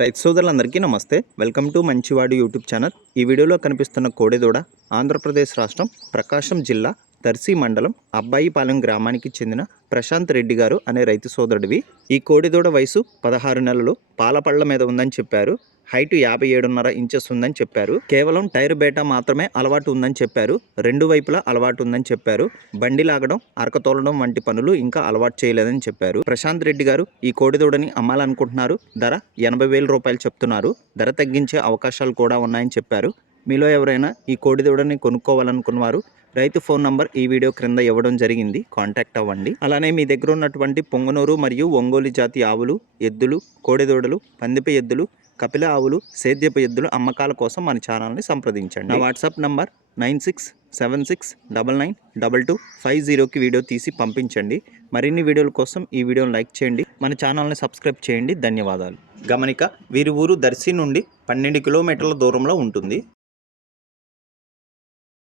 రైతు సోదరులందరికీ నమస్తే. వెల్కమ్ టు మంచివాడు యూట్యూబ్ ఛానల్. ఈ వీడియోలో కనిపిస్తున్న కోడెదూడ ఆంధ్రప్రదేశ్ రాష్ట్రం ప్రకాశం జిల్లా దర్శి మండలం అబ్బాయిపాలెం గ్రామానికి చెందిన ప్రశాంత్ రెడ్డి గారు అనే రైతు సోదరుడివి. ఈ కోడెదూడ వయసు 16 నెలలు, పాలపళ్ళ మీద ఉందని చెప్పారు. హైట్ 57.5 ఇంచెస్ ఉందని చెప్పారు. కేవలం టైర్ బేటా మాత్రమే అలవాటు ఉందని చెప్పారు. రెండు వైపులా అలవాటు ఉందని చెప్పారు. బండి లాగడం, అరక తోలడం వంటి పనులు ఇంకా అలవాటు చేయలేదని చెప్పారు. ప్రశాంత్ రెడ్డి గారు ఈ కోడెదూడని అమ్మాలనుకుంటున్నారు. ధర 80,000 రూపాయలు చెప్తున్నారు. ధర తగ్గించే అవకాశాలు కూడా ఉన్నాయని చెప్పారు. మీలో ఎవరైనా ఈ కోడెదూడని కొనుక్కోవాలనుకున్నవారు రైతు ఫోన్ నంబర్ ఈ వీడియో క్రింద ఇవ్వడం జరిగింది, కాంటాక్ట్ అవ్వండి. అలానే మీ దగ్గర ఉన్నటువంటి పొంగనూరు మరియు ఒంగోలు జాతి ఆవులు, ఎద్దులు, కోడెదూడలు, పందిపై ఎద్దులు, కపిల ఆవులు, సేద్యపు ఎద్దులు అమ్మకాల కోసం మన ఛానల్ని సంప్రదించండి. నా వాట్సాప్ నంబర్ 9676992250కి వీడియో తీసి పంపించండి. మరిన్ని వీడియోల కోసం ఈ వీడియోని లైక్ చేయండి, మన ఛానల్ని సబ్స్క్రైబ్ చేయండి. ధన్యవాదాలు. గమనిక, వీరి ఊరు దర్శి నుండి 12 కిలోమీటర్ల దూరంలో ఉంటుంది.